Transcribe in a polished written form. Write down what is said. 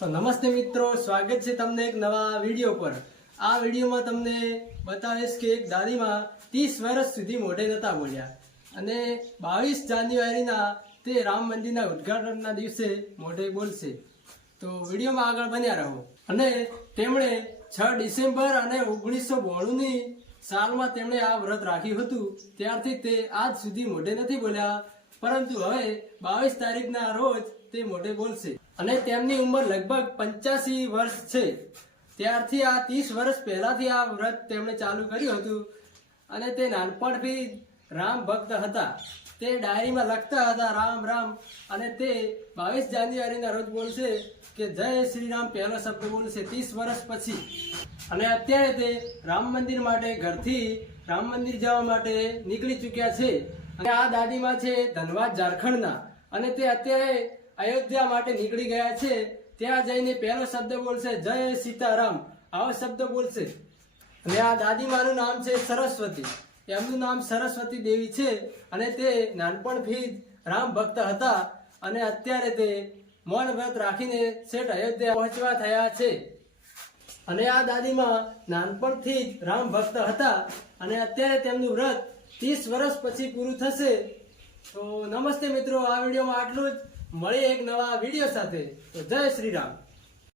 તો નમસ્તે મિત્રો, સ્વાગત છે તમને એક નવા વિડીયો પર। આ વિડીયોમાં તમને બતાવીશ કે એક દાદીમાં 30 વર્ષ સુધી મોઢે નતા બોલ્યા અને 22 જાન્યુઆરીના તે રામ મંદિરના ઉદ્ઘાટનના દિવસે મોઢે બોલશે। તો વિડીયોમાં આગળ બન્યા રહો। અને તેમણે 6 ડિસેમ્બર અને 1992ની સાલમાં તેમણે આ વ્રત રાખ્યું હતું। ત્યારથી તે આજ સુધી મોઢે નથી બોલ્યા, પરંતુ હવે 22 તારીખના રોજ તે મોઢે બોલશે અને તેમની ઉંમર લગભગ 85 વર્ષ છે। ત્યારથી આ 30 વર્ષ પહેલાથી આ વ્રત તેમણે ચાલુ કર્યું હતું અને તે નાનપણથી રામ ભક્ત હતા। તે ડાયરીમાં લખતા હતા રામ રામ, અને તે 22 જાન્યુઆરીના રોજ બોલશે કે જય શ્રી રામ પહેલો શબ્દ બોલશે 30 વર્ષ પછી। અને અત્યારે તે રામ મંદિર માટે ઘરથી રામ મંદિર જવા માટે નીકળી ચૂક્યા છે। અને આ દાદીમાં છે ધનબાદ ઝારખંડના, અને તે અત્યારે અયોધ્યા માટે નીકળી ગયા છે। ત્યાં જઈને પહેલો શબ્દ બોલશે જય સીતારામ, આવો શબ્દ બોલશે। અને આ દાદીમાનું નામ છે સરસ્વતી, એમનું નામ સરસ્વતી દેવી છે અને તે નાનપણથી જ રામ ભક્ત હતા અને અત્યારે તે મૌન વ્રત રાખીને શેઠ અયોધ્યા પહોંચવા થયા છે। અને આ દાદીમાં નાનપણથી જ રામ ભક્ત હતા અને અત્યારે તેમનું વ્રત 30 વર્ષ પછી પૂરું થશે। તો નમસ્તે મિત્રો, આ વિડીયોમાં આટલું જ। મળીએ એક નવા વિડીયો સાથે। તો જય શ્રી રામ।